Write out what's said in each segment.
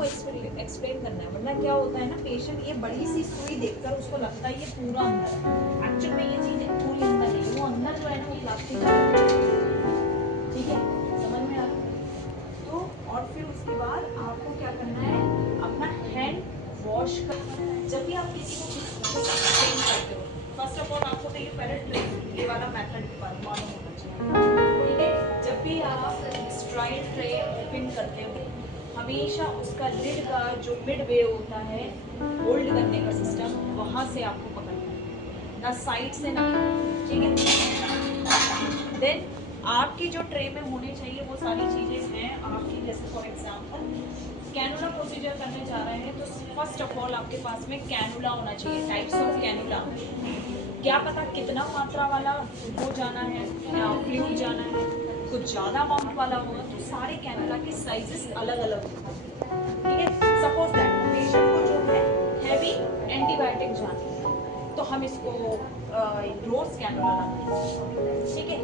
आपको एक्सप्लेन करना है, वरना क्या होता है ना, पेशेंट ये बड़ी सी सुई देखकर उसको लगता है ये पूरा अंदर है, एक्चुअल में ये चीज़ पूरी अंदर नहीं, वो अंदर जो है ना वो प्लास्टिक है। ठीक है, समझ में आ रहा है? तो और फिर उसके बाद आपको क्या करना है, अपना हैंड वॉश कर, जब भी आप किसी को ट्रेन करते हो, फर्स्ट ऑफ ऑल आपको तो ये पहले ट्रेन ये वाला मेथड मालूम होना चाहिए। ठीक है, जब भी आप स्ट्राइल ट्रे ओपन करते हो, हमेशा उसका लिड का जो मिड वे होता है, होल्ड करने का सिस्टम, वहाँ से आपको पकड़ना है, ना साइड से ना। ठीक है, देन आपकी जो ट्रे में होने चाहिए वो सारी चीज़ें हैं आपकी, जैसे फॉर एग्जांपल कैनुला प्रोसीजर करने जा रहे हैं तो फर्स्ट ऑफ ऑल आपके पास में कैनुला होना चाहिए, टाइप्स ऑफ कैनुला। क्या पता कितना मात्रा वाला वो जाना है, फ्लूइड जाना है, कुछ ज़्यादा अमाउंट वाला होगा, तो सारे कैनुला के साइजेस अलग अलग होते हैं। ठीक है, सपोज दैट पेशेंट को जो है हैवी एंटीबायोटिक जाना है, तो हम इसको रोज कैनुला लगाते हैं। ठीक है,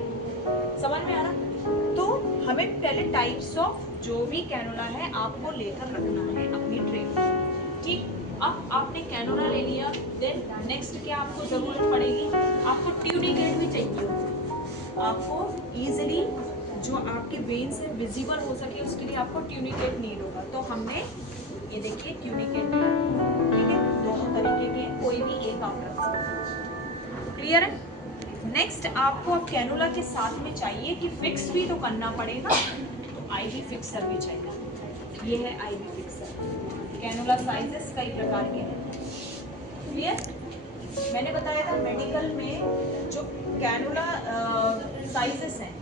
समझ में आ रहा? तो हमें पहले टाइप्स ऑफ जो भी कैनुला है आपको लेकर रखना है अपनी ट्रे में। ठीक, अब आपने कैनुला ले लिया, देन नेक्स्ट क्या आपको जरूरत पड़ेगी, आपको ट्यूनिकेट भी चाहिए होगा। आपको इजीली जो आपके वेन से विजिबल हो सके उसके लिए आपको ट्यूनिकेट नीड होगा, तो हमने ये देखिए ट्यूनिकेट, ठीक है, दोनों तरीके के, कोई भी एक आप रख सकते। क्लियर है? नेक्स्ट आपको अब कैनुला के साथ में चाहिए कि फिक्स भी तो करना पड़ेगा, तो आईवी फिक्सर भी चाहिए। ये है आईवी फिक्सर। कैनुला साइजेस कई प्रकार के हैं। क्लियर? मैंने बताया था मेडिकल में जो कैनुला साइजेस हैं,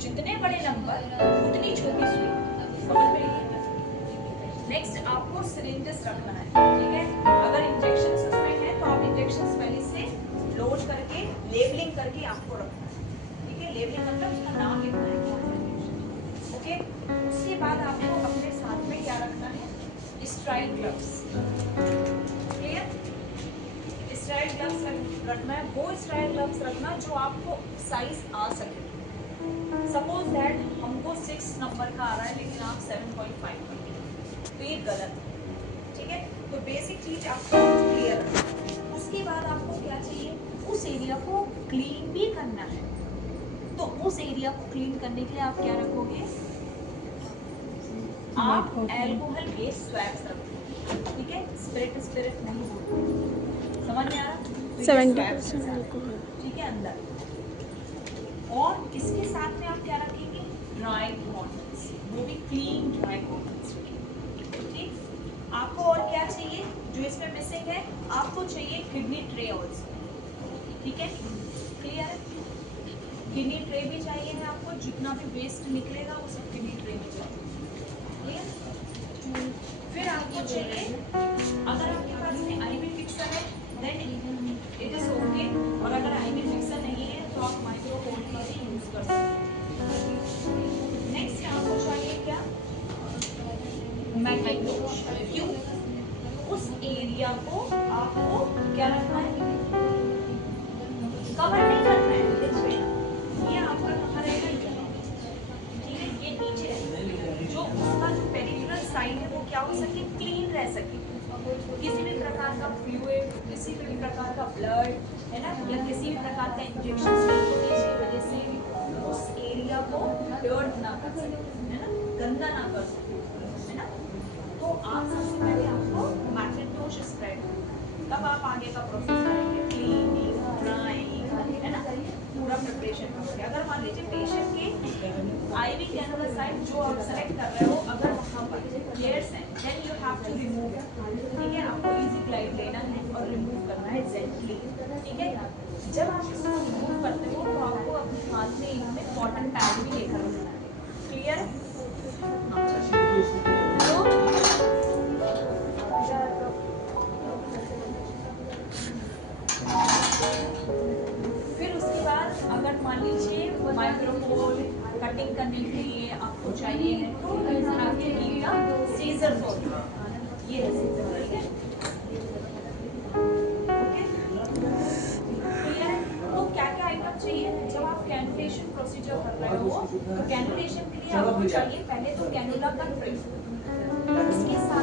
जितने बड़े नंबर उतनी छोटी सुई, समझ में आइए। नेक्स्ट आपको सिरिंजेस रखना है। ठीक है, अगर इंजेक्शन उसमें है तो आप इंजेक्शन पहले से लोड करके लेबलिंग करके आपको रखना है। ठीक है, लेबलिंग मतलब उसका नाम लिखना है। ओके, उसके बाद आपको अपने साथ में क्या रखना है, स्ट्राइल ग्लव्स। क्लियर? स्ट्राइल ग्लव्स रखना है, वो स्ट्राइल ग्लव्स रखना जो आपको साइज आ सके। सपोज दैट हमको 6 नंबर का आ रहा है लेकिन आप 7.5 का, तो ये गलत है। ठीक है, तो बेसिक चीज आपको क्लियर है। उसके बाद आपको क्या चाहिए, उस एरिया को क्लीन भी करना है, तो उस एरिया को क्लीन करने के लिए आप क्या रखोगे, आप अल्कोहल बेस्ड स्वैब्स रखोगे। ठीक है, स्पिरिट नहीं बोलते, समझ में आ रहा? 70% अल्कोहल, ठीक है, अंदर। और इसके साथ में आप क्या रखेंगे, ड्राई कॉटन्स, वो भी क्लीन ड्राई कॉटन्स। ठीक, आपको और क्या चाहिए जो इसमें मिसिंग है, आपको चाहिए किडनी ट्रे ऑल्सो। ठीक है, क्लियर है? किडनी ट्रे भी चाहिए है आपको, जितना भी वेस्ट निकलेगा वो सब किडनी ट्रे में चाहिए। क्लियर? फिर आपको चाहिए, अगर आपके पास में आईवी फिक्सर है देन इट इज ओके, और अगर आईवी फिक्सर नहीं है तो आप माइक्रो होल का भी यूज कर सकते हैं। नेक्स्ट आपको चाहिए क्या, मैग्नेटोश। क्यों? उस एरिया को आपको क्या रखना है, कवर नहीं करना है, ये आपका कहाँ रहेगा, ठीक है, ये नीचे है, जो उसका जो पेरिफेरल साइड है वो क्या हो सके, क्लीन रह सके, किसी भी प्रकार का फ्लूइड, किसी भी प्रकार का ब्लड है ना, या किसी भी प्रकार का इंजेक्शन की वजह से उस एरिया को डर्ट ना कर सके, है ना, गंदा ना कर सके, है ना। तो आप सबसे पहले आपको मैग्नेटोश स्प्रेड, तब आप आगे का प्रोसेस करेंगे, क्लीनिंग, ड्राइंग, है ना, पूरा प्रिपरेशन करोगे। अगर मान लीजिए पेशेंट के आईवी कैनुला साइट जो आप सेलेक्ट कर रहे हो, अगर वहाँ पर फ्लेयर्स हैं, then you have to remove. ठीक है, आपको इजी ग्लाइड लेना है और रिमूव करना है जेंटली। ठीक है, जब आप इसको रिमूव करते हो तो आपको अपने हाथ में इनमें कॉटन पैड भी लेकर रखना है। क्लियर? फिर उसके बाद अगर मान लीजिए माइक्रोपोल कटिंग करने के लिए आपको चाहिए है तो आपके नीला सीजर होगा, ये है सीजर, ठीक है, ओके, क्लियर है? तो क्या क्या आइटम चाहिए जब आप कैनुलेशन प्रोसीजर कर रहे हो, तो कैनुलेशन के लिए आपको चाहिए पहले तो कैनुला का ट्रे, उसके साथ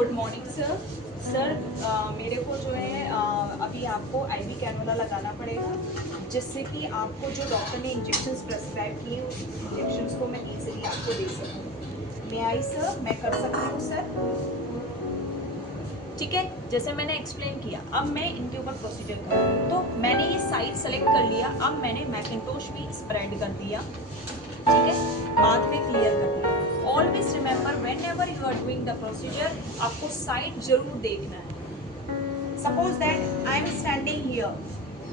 गुड मॉर्निंग सर। सर मेरे को जो है अभी आपको आईवी कैनोला लगाना पड़ेगा, जिससे कि आपको जो डॉक्टर ने इंजेक्शंस प्रेस्क्राइब किए उस इंजेक्शंस को मैं इजीली आपको दे सकूँ। मे आई सर, मैं कर सकती हूँ सर? ठीक है, जैसे मैंने एक्सप्लेन किया, अब मैं इनके ऊपर प्रोसीजर करूँ। तो मैंने ये साइड सेलेक्ट कर लिया, अब मैंने मैकिंटोश भी स्प्रेड कर दिया, ठीक है, बाद में क्लियर कर दिया। Always remember whenever you are doing the procedure, आपको साइड जरूर देखना है। Suppose that I am standing here,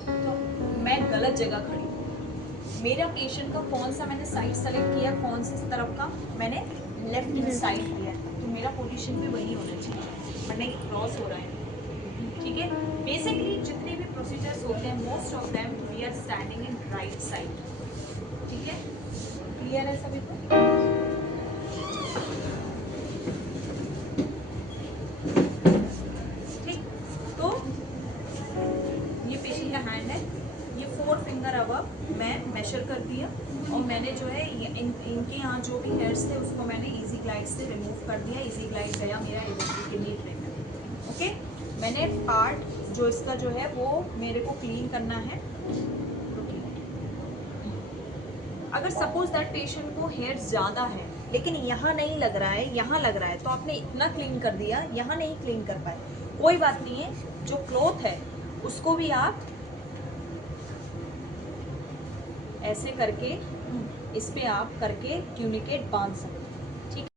तो मैं गलत जगह खड़ी हूँ, मेरा पेशेंट का कौन सा मैंने साइड सेलेक्ट किया, कौन सी तरफ का मैंने लेफ्ट हैंड साइड किया है, तो मेरा पोजीशन भी वही होना चाहिए, वरना ये क्रॉस हो रहा है। ठीक है, बेसिकली जितने भी प्रोसीजर्स होते हैं most of them we are standing in right side. ठीक है, क्लियर है सभी को? ठीक, तो ये पेशेंट का हैंड है, ये 4 फिंगर अबव मैं मेजर कर दिया, और मैंने जो है इनके यहाँ जो भी हेयर्स थे उसको मैंने इजी ग्लाइड से रिमूव कर दिया। इजी ग्लाइड गया मेरा किडनी ट्रे में। ओके, मैंने पार्ट जो इसका जो है वो मेरे को क्लीन करना है। अगर सपोज दैट पेशेंट को हेयर ज़्यादा है लेकिन यहाँ नहीं लग रहा है, यहाँ लग रहा है, तो आपने इतना क्लीन कर दिया, यहाँ नहीं क्लीन कर पाए, कोई बात नहीं है, जो क्लॉथ है उसको भी आप ऐसे करके इस पे आप करके ट्यूनिकेट बांध सकते हैं। ठीक है।